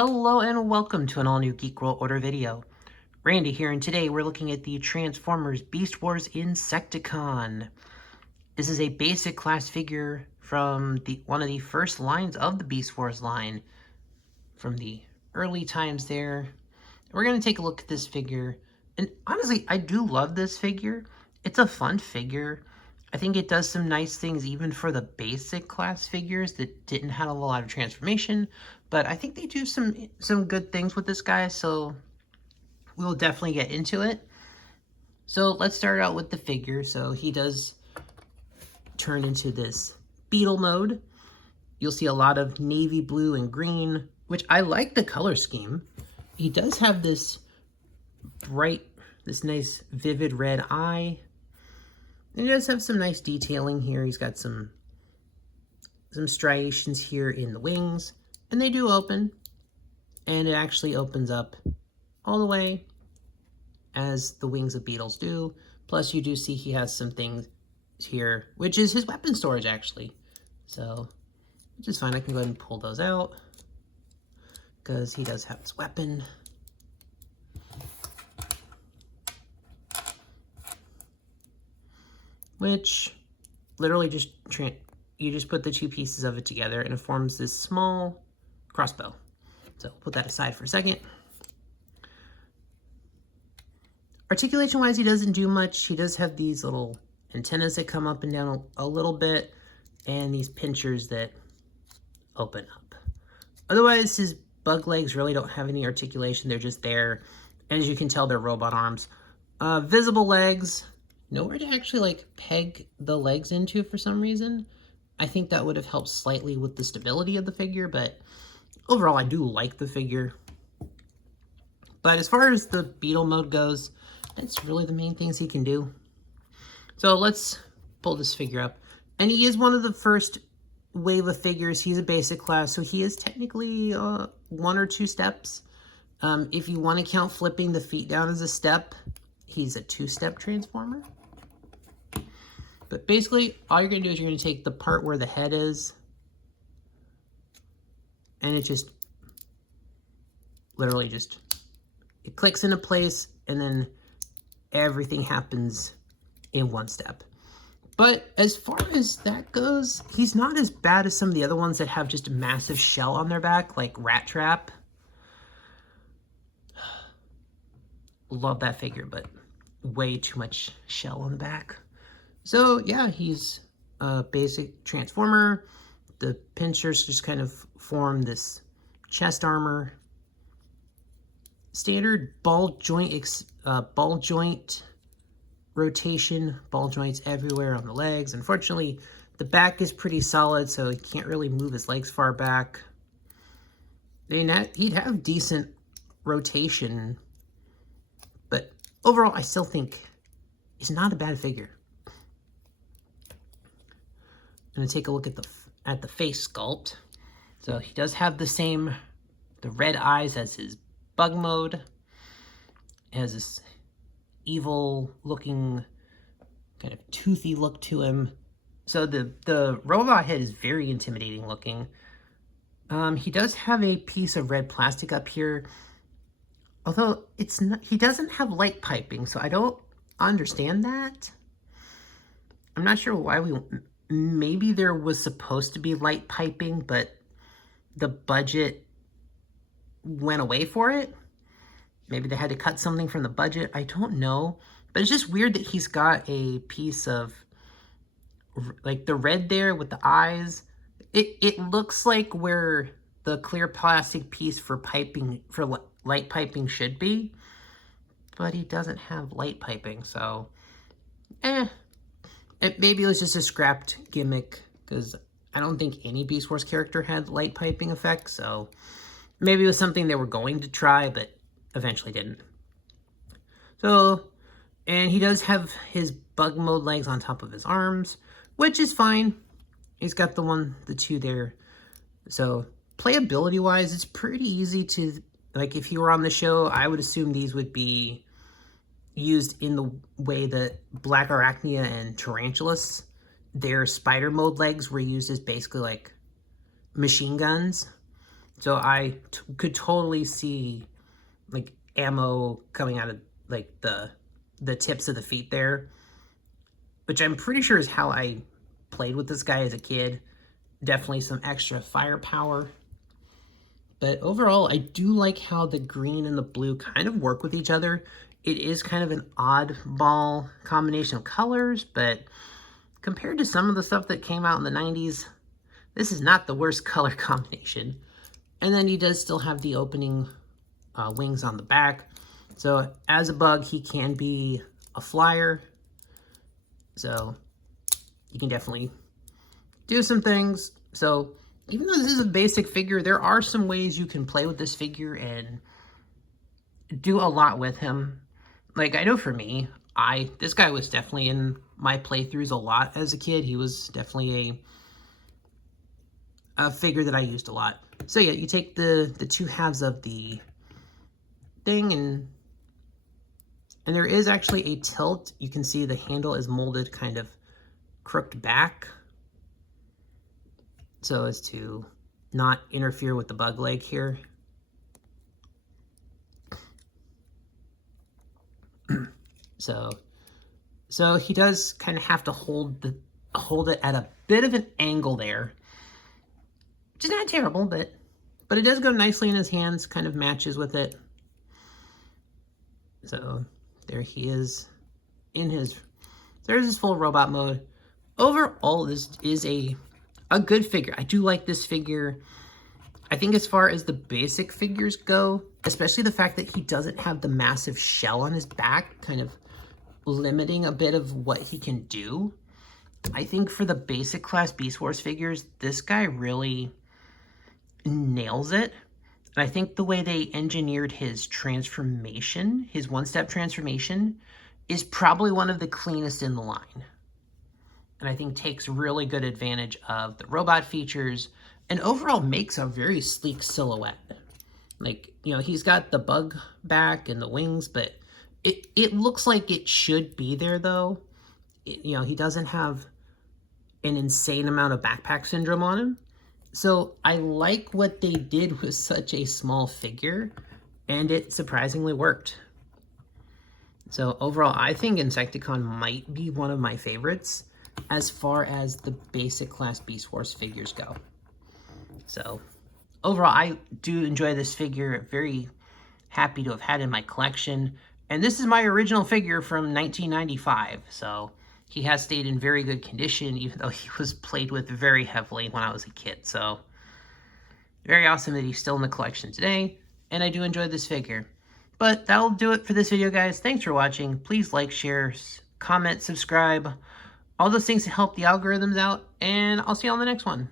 Hello and welcome to an all-new Geek World Order video. Randy here, and today we're looking at the Transformers Beast Wars Insecticon. This is a basic class figure from one of the first lines of the Beast Wars line, from the early times there. We're going to take a look at this figure, and honestly, I do love this figure. It's a fun figure. I think it does some nice things even for the basic class figures that didn't have a lot of transformation, but I think they do some good things with this guy, so we'll definitely get into it. So let's start out with the figure. So he does turn into this beetle mode. You'll see a lot of navy blue and green, which I like the color scheme. He does have this nice vivid red eye. And he does have some nice detailing here. He's got some striations here in the wings, and they do open, and it actually opens up all the way as the wings of beetles do. Plus you do see he has some things here, which is his weapon storage actually. So, which is fine. I can go ahead and pull those out because he does have his weapon. Which literally you just put the two pieces of it together and it forms this small crossbow. So put that aside for a second. Articulation wise, he doesn't do much. He does have these little antennas that come up and down a little bit, and these pinchers that open up. Otherwise, his bug legs really don't have any articulation. They're just there. As you can tell, they're robot arms. Visible legs. Nowhere to actually like peg the legs into for some reason. I think that would have helped slightly with the stability of the figure, but overall I do like the figure. But as far as the beetle mode goes, that's really the main things he can do. So let's pull this figure up. And he is one of the first wave of figures. He's a basic class, so he is technically 1 or 2 steps. If you want to count flipping the feet down as a step, he's a 2-step transformer. But basically, all you're going to do is you're going to take the part where the head is, and it just, literally just, it clicks into place, and then everything happens in 1 step. But as far as that goes, he's not as bad as some of the other ones that have just a massive shell on their back, like Rat Trap. Love that figure, but way too much shell on the back. So yeah, he's a basic transformer. The pinchers just kind of form this chest armor. Standard ball joint rotation, ball joints everywhere on the legs. Unfortunately, the back is pretty solid, so he can't really move his legs far back. I mean, he'd have decent rotation, but overall, I still think he's not a bad figure. I'm going to take a look at the face sculpt. So he does have the red eyes as his bug mode. He has this evil looking, kind of toothy look to him. So the robot head is very intimidating looking. He does have a piece of red plastic up here, although he doesn't have light piping, so I don't understand that. I'm not sure why maybe there was supposed to be light piping, but the budget went away for it. Maybe they had to cut something from the budget. I don't know. But it's just weird that he's got a piece of, like, the red there with the eyes. It looks like where the clear plastic piece for light piping should be. But he doesn't have light piping, so maybe it was just a scrapped gimmick, because I don't think any Beast Wars character had light piping effect, so maybe it was something they were going to try, but eventually didn't. So, and he does have his bug mode legs on top of his arms, which is fine. He's got the 2 there. So, playability-wise, it's pretty easy to, like, if he were on the show, I would assume these would be used in the way that Black Arachnia and Tarantulas, their spider mode legs were used as basically like machine guns. So I could totally see like ammo coming out of like the tips of the feet there, which I'm pretty sure is how I played with this guy as a kid. Definitely some extra firepower. But overall, I do like how the green and the blue kind of work with each other. It is kind of an oddball combination of colors, but compared to some of the stuff that came out in the 90s, this is not the worst color combination. And then he does still have the opening wings on the back. So as a bug, he can be a flyer. So you can definitely do some things. So even though this is a basic figure, there are some ways you can play with this figure and do a lot with him. Like, I know for me, this guy was definitely in my playthroughs a lot as a kid. He was definitely a figure that I used a lot. So yeah, you take the two halves of the thing, and there is actually a tilt. You can see the handle is molded kind of crooked back so as to not interfere with the bug leg here. So he does kind of have to hold it at a bit of an angle there, which is not terrible, but it does go nicely in his hands, kind of matches with it. So there he is in there's his full robot mode. Overall, this is a good figure. I do like this figure. I think as far as the basic figures go, especially the fact that he doesn't have the massive shell on his back, kind of limiting a bit of what he can do. I think for the basic class Beast Wars figures, this guy really nails it. And I think the way they engineered his transformation, his one-step transformation, is probably one of the cleanest in the line. And I think takes really good advantage of the robot features and overall makes a very sleek silhouette. Like, you know, he's got the bug back and the wings, but it looks like it should be there, though. You know, he doesn't have an insane amount of backpack syndrome on him. So I like what they did with such a small figure, and it surprisingly worked. So overall, I think Insecticon might be one of my favorites as far as the basic class Beast Wars figures go. So overall, I do enjoy this figure. Very happy to have had in my collection. And this is my original figure from 1995. So he has stayed in very good condition, even though he was played with very heavily when I was a kid. So very awesome that he's still in the collection today. And I do enjoy this figure. But that'll do it for this video, guys. Thanks for watching. Please like, share, comment, subscribe. All those things to help the algorithms out. And I'll see you on the next one.